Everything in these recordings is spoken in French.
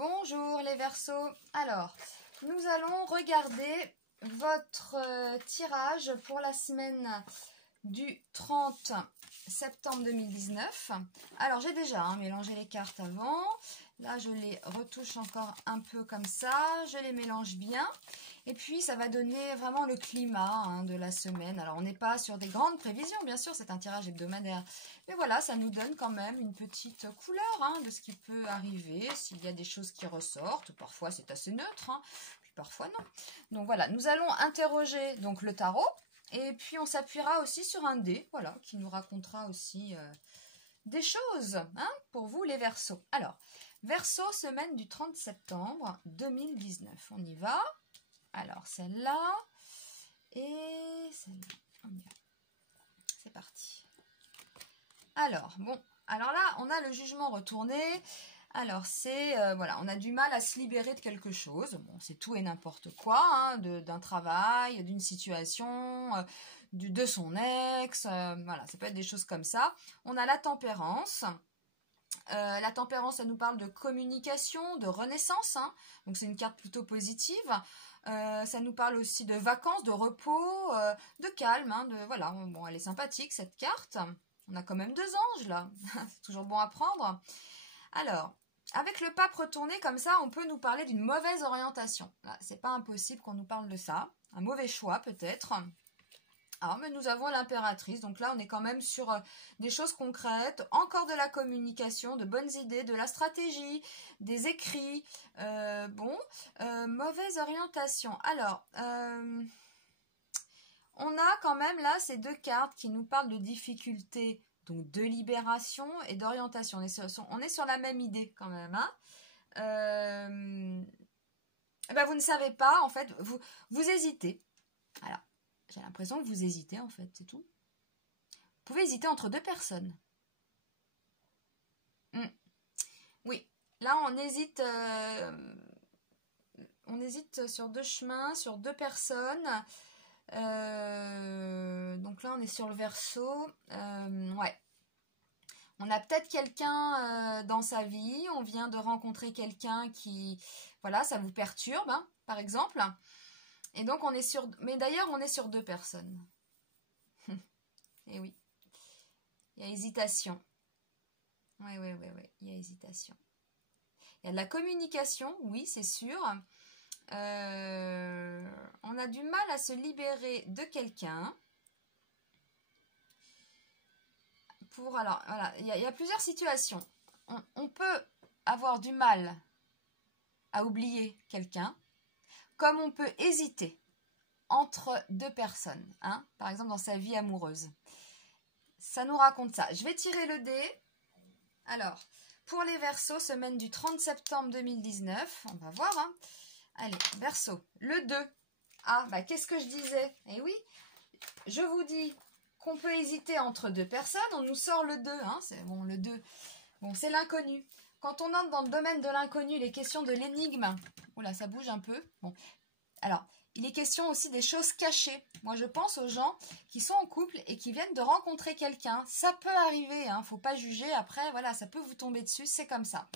Bonjour les Verseaux. Alors, nous allons regarder votre tirage pour la semaine du 30 septembre 2019. Alors, j'ai déjà mélangé les cartes avant. Là, je les retouche encore un peu comme ça. Je les mélange bien. Et puis, ça va donner vraiment le climat de la semaine. Alors, on n'est pas sur des grandes prévisions, bien sûr. C'est un tirage hebdomadaire. Mais voilà, ça nous donne quand même une petite couleur de ce qui peut arriver. S'il y a des choses qui ressortent. Parfois, c'est assez neutre. Puis parfois, non. Donc, voilà. Nous allons interroger donc, le tarot. Et puis, on s'appuiera aussi sur un dé. Voilà, qui nous racontera aussi des choses pour vous, les Verseaux. Alors, Verseau, semaine du 30 septembre 2019. On y va. Alors, celle-là et celle-là. On y va. C'est parti. Alors, bon. Alors là, on a le jugement retourné. Alors, c'est, voilà, on a du mal à se libérer de quelque chose. Bon, c'est tout et n'importe quoi, d'un travail, d'une situation, de son ex. Voilà, ça peut être des choses comme ça. On a la tempérance. La tempérance, ça nous parle de communication, de renaissance, donc c'est une carte plutôt positive. Ça nous parle aussi de vacances, de repos, de calme, voilà. Bon, elle est sympathique cette carte. On a quand même 2 anges là, c'est toujours bon à prendre. Alors, avec le pape retourné comme ça, on peut nous parler d'une mauvaise orientation. Là, c'est pas impossible qu'on nous parle de ça, un mauvais choix peut-être. Alors, mais nous avons l'impératrice, donc là on est quand même sur des choses concrètes, encore de la communication, de bonnes idées, de la stratégie, des écrits, mauvaise orientation. Alors, on a quand même là ces 2 cartes qui nous parlent de difficultés, donc de libération et d'orientation. On est sur la même idée quand même. Vous ne savez pas, en fait, vous hésitez. Alors, j'ai l'impression que vous hésitez, en fait, c'est tout. Vous pouvez hésiter entre 2 personnes. Oui, là, on hésite sur 2 chemins, sur 2 personnes. Donc là, on est sur le Verseau. Ouais. On a peut-être quelqu'un dans sa vie. On vient de rencontrer quelqu'un qui... Voilà, ça vous perturbe, par exemple. Et donc, on est sur... Mais d'ailleurs, on est sur 2 personnes. Et oui. Il y a hésitation. Oui. Il y a hésitation. Il y a de la communication, oui, c'est sûr. On a du mal à se libérer de quelqu'un. Alors, voilà, il y a plusieurs situations. On peut avoir du mal à oublier quelqu'un. Comme on peut hésiter entre 2 personnes, par exemple dans sa vie amoureuse. Ça nous raconte ça. Je vais tirer le dé. Alors, pour les Verseaux, semaine du 30 septembre 2019, on va voir. Allez, Verseau, le 2. Qu'est-ce que je disais? Eh oui, je vous dis qu'on peut hésiter entre 2 personnes. On nous sort le 2. C'est bon, le 2. Bon, c'est l'inconnu. Quand on entre dans le domaine de l'inconnu, les questions de l'énigme, oula, ça bouge un peu. Bon, alors, il est question aussi des choses cachées. Moi, je pense aux gens qui sont en couple et qui viennent de rencontrer quelqu'un. Ça peut arriver, faut pas juger. Après, voilà, ça peut vous tomber dessus, c'est comme ça.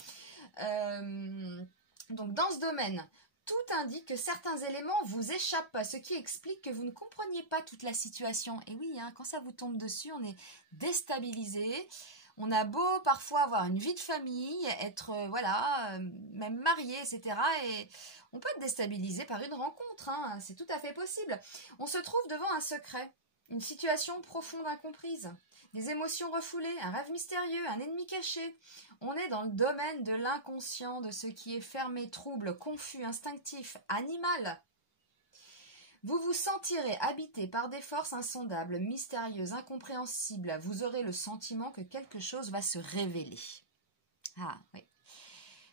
Donc, dans ce domaine, tout indique que certains éléments vous échappent, ce qui explique que vous ne compreniez pas toute la situation. Et oui, quand ça vous tombe dessus, on est déstabilisé. On a beau parfois avoir une vie de famille, être, même marié, etc. Et on peut être déstabilisé par une rencontre, c'est tout à fait possible. On se trouve devant un secret, une situation profonde incomprise, des émotions refoulées, un rêve mystérieux, un ennemi caché. On est dans le domaine de l'inconscient, de ce qui est fermé, trouble, confus, instinctif, animal. Vous vous sentirez habité par des forces insondables, mystérieuses, incompréhensibles. Vous aurez le sentiment que quelque chose va se révéler. Ah, oui.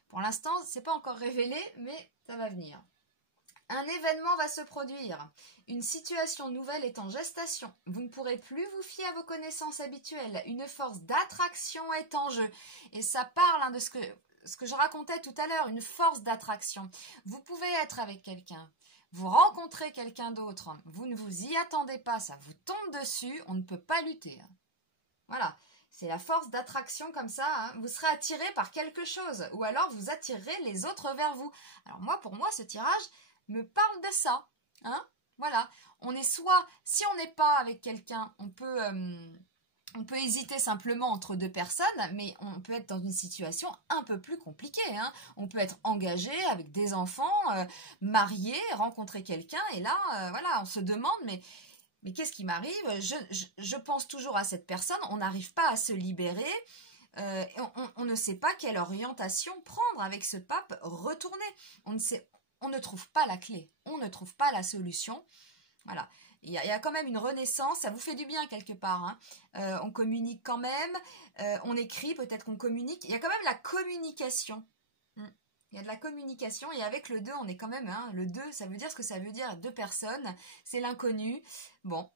Pour l'instant, ce n'est pas encore révélé, mais ça va venir. Un événement va se produire. Une situation nouvelle est en gestation. Vous ne pourrez plus vous fier à vos connaissances habituelles. Une force d'attraction est en jeu. Et ça parle de ce que je racontais tout à l'heure, une force d'attraction. Vous pouvez être avec quelqu'un. Vous rencontrez quelqu'un d'autre, vous ne vous y attendez pas, ça vous tombe dessus, on ne peut pas lutter. Voilà, C'est la force d'attraction comme ça, hein. Vous serez attiré par quelque chose, ou alors vous attirerez les autres vers vous. Alors moi, pour moi, ce tirage me parle de ça, hein. Voilà, on est soit, si on n'est pas avec quelqu'un, on peut hésiter simplement entre deux personnes, mais on peut être dans une situation un peu plus compliquée, hein. On peut être engagé avec des enfants, marié, rencontrer quelqu'un, et là, voilà, on se demande, mais qu'est-ce qui m'arrive? Je pense toujours à cette personne, on n'arrive pas à se libérer, et on ne sait pas quelle orientation prendre avec ce pape retourné. On ne trouve pas la clé, on ne trouve pas la solution. Voilà. Il y a quand même une renaissance, ça vous fait du bien quelque part, hein. On communique quand même, on écrit, peut-être qu'on communique. Il y a quand même la communication. Il y a de la communication et avec le 2, on est quand même, hein, le 2, ça veut dire ce que ça veut dire, deux personnes, c'est l'inconnu. Bon,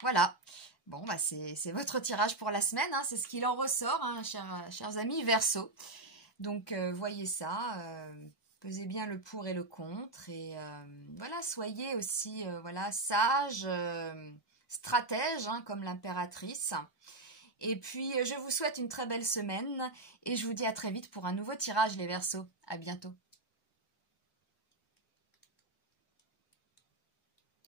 voilà. Bon, bah c'est votre tirage pour la semaine, hein, c'est ce qu'il en ressort, hein, chers amis Verseau. Donc, voyez ça, pesez bien le pour et le contre et voilà, soyez aussi voilà, sage, stratège, hein, comme l'impératrice. Et puis, je vous souhaite une très belle semaine et je vous dis à très vite pour un nouveau tirage, les Verseaux. À bientôt.